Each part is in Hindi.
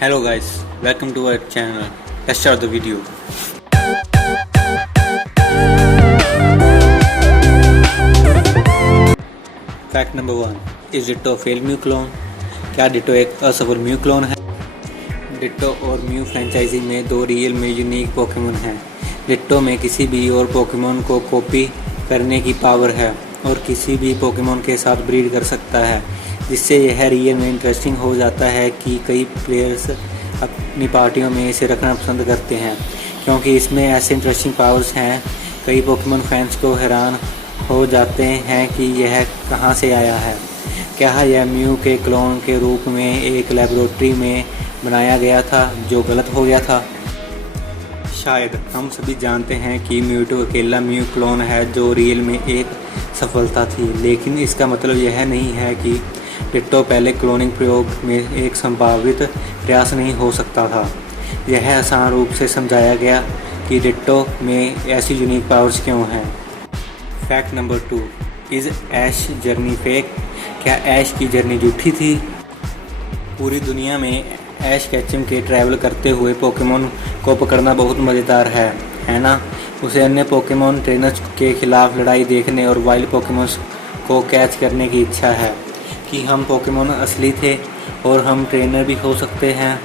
Hello guys, welcome to our channel. Let's start the video. Fact number 1, is ditto fail mu clone? क्या डिट्टो एक असफल म्यू क्लोन है? डिट्टो और म्यू फ्रेंचाइजी में दो रियल में यूनिक पोकेमोन हैं। डिट्टो में किसी भी और पोकेमोन को कॉपी करने की पावर है और किसी भी पोकेमोन के साथ ब्रीड कर सकता है, जिससे यह रियल में इंटरेस्टिंग हो जाता है कि कई प्लेयर्स अपनी पार्टियों में इसे रखना पसंद करते हैं क्योंकि इसमें ऐसे इंटरेस्टिंग पावर्स हैं। कई पोकेमोन फैंस को हैरान हो जाते हैं कि यह कहां से आया है। क्या यह म्यू के क्लोन के रूप में एक लेबोरेटरी में बनाया गया था जो गलत हो गया था? शायद हम सभी जानते हैं कि म्यूटो अकेला म्यू क्लोन है जो रियल में एक सफलता थी, लेकिन इसका मतलब यह नहीं है कि डिट्टो पहले क्लोनिंग प्रयोग में एक संभावित प्रयास नहीं हो सकता था। यह आसान रूप से समझाया गया कि डिट्टो में ऐसी यूनिक पावर्स क्यों हैं। Fact number 2, is Ash journey fake? क्या ऐश की जर्नी झूठी थी? पूरी दुनिया में ऐश कैचम के ट्रैवल करते हुए पोकेमोन को पकड़ना बहुत मज़ेदार है ना? उसे अन्य पोकेमोन ट्रेनर्स के खिलाफ लड़ाई देखने और वाइल्ड पोकेमोन्स को कैच करने की इच्छा है कि हम पोकेमोन असली थे और हम ट्रेनर भी हो सकते हैं।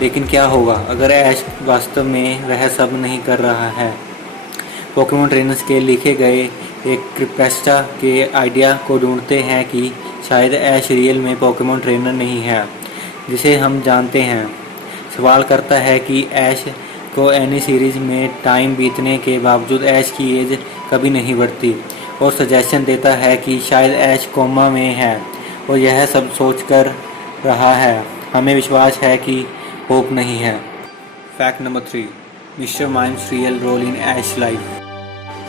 लेकिन क्या होगा अगर ऐश वास्तव में वह सब नहीं कर रहा है? पोकेमोन ट्रेनर्स के लिखे गए एक क्रिप्टेस्टा के आइडिया को ढूंढते हैं कि शायद ऐश रियल में पोकेमोन ट्रेनर नहीं है जिसे हम जानते हैं। सवाल करता है कि ऐश को एनी सीरीज में टाइम बीतने के बावजूद ऐश की एज कभी नहीं बढ़ती, और सजेशन देता है कि शायद ऐश कोमा में है और यह सब सोच कर रहा है। हमें विश्वास है कि होप नहीं है। Fact number 3, mister Mime's real role in Ash life?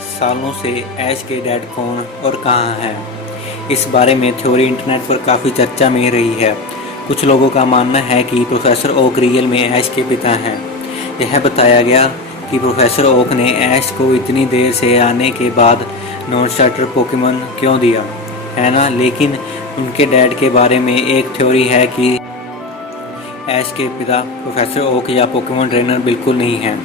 सालों से ऐश के डैड कौन और कहाँ हैं, इस बारे में थ्योरी इंटरनेट पर काफ़ी चर्चा में रही है। कुछ लोगों का मानना है कि प्रोफेसर ओक रियल में ऐश के पिता हैं। यह बताया गया कि प्रोफेसर ओक ने ऐश को इतनी देर से आने के बाद नॉन स्टार्टर पोकेमोन क्यों दिया, है ना? लेकिन उनके डैड के बारे में एक थ्योरी है कि ऐश के पिता प्रोफेसर ओक या पोकेमोन ट्रेनर बिल्कुल नहीं है,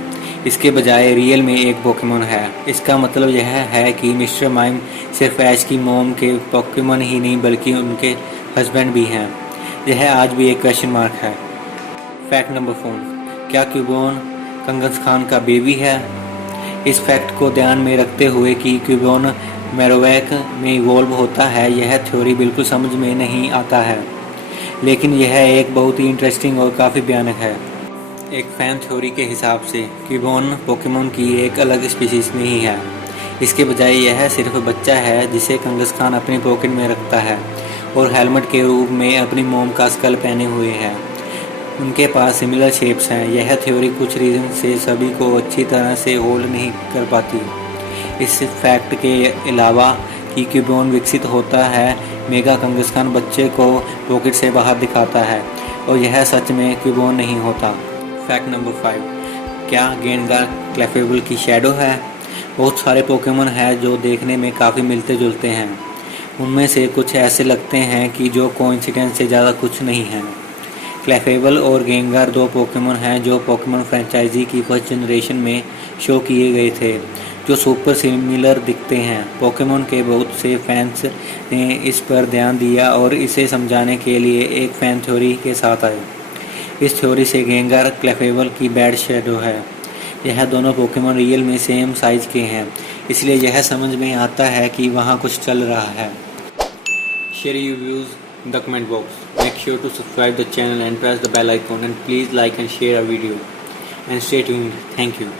इसके बजाय रियल में एक पोकेमोन है। इसका मतलब यह है कि मिस्टर माइम सिर्फ ऐश की मोम के पोकेमोन ही नहीं बल्कि उनके हस्बैंड भी हैं। यह आज भी एक क्वेश्चन मार्क है। फैक्ट नंबर 4, क्या क्यूबोन कंगस खान का बेबी है? इस फैक्ट को ध्यान में रखते हुए कि क्यूबोन मैरोवैक में इवॉल्व होता है, यह थ्योरी बिल्कुल समझ में नहीं आता है, लेकिन यह एक बहुत ही इंटरेस्टिंग और काफ़ी भयानक है। एक फैन थ्योरी के हिसाब से क्यूबोन पोकेमोन की एक अलग स्पीशीज नहीं है, इसके बजाय यह सिर्फ बच्चा है जिसे कंगस खान अपनी पॉकेट में रखता है और हेलमेट के रूप में अपनी मोम का स्कल पहने हुए है। उनके पास सिमिलर शेप्स हैं। यह थ्योरी कुछ रीज़न से सभी को अच्छी तरह से होल्ड नहीं कर पाती। इस फैक्ट के अलावा कि क्यूबोन विकसित होता है, मेगा कंगस खान बच्चे को पॉकेट से बाहर दिखाता है और यह सच में क्यूबोन नहीं होता। फैक्ट नंबर 5, क्या गेनगार क्लेफेबल की शैडो है? बहुत सारे पोकेमोन हैं जो देखने में काफ़ी मिलते जुलते हैं। उनमें से कुछ ऐसे लगते हैं कि जो कोइंसिडेंस से ज़्यादा कुछ नहीं है। क्लेफेबल और गेंगार दो पोकेमोन हैं जो पोकेमोन फ्रेंचाइजी की फर्स्ट जनरेशन में शो किए गए थे, जो सुपर सिमिलर दिखते हैं। पोकेमोन के बहुत से फैंस ने इस पर ध्यान दिया और इसे समझाने के लिए एक फैन थ्योरी के साथ आए। इस थ्योरी से गेंगार क्लेफेबल की बैड शैडो है। यह दोनों पोकेमोन रियल में सेम साइज के हैं, इसलिए यह समझ में आता है कि वहाँ कुछ चल रहा है। Share your views in the comment box. Make sure to subscribe the channel and press the bell icon, and please like and share our video and stay tuned. Thank you.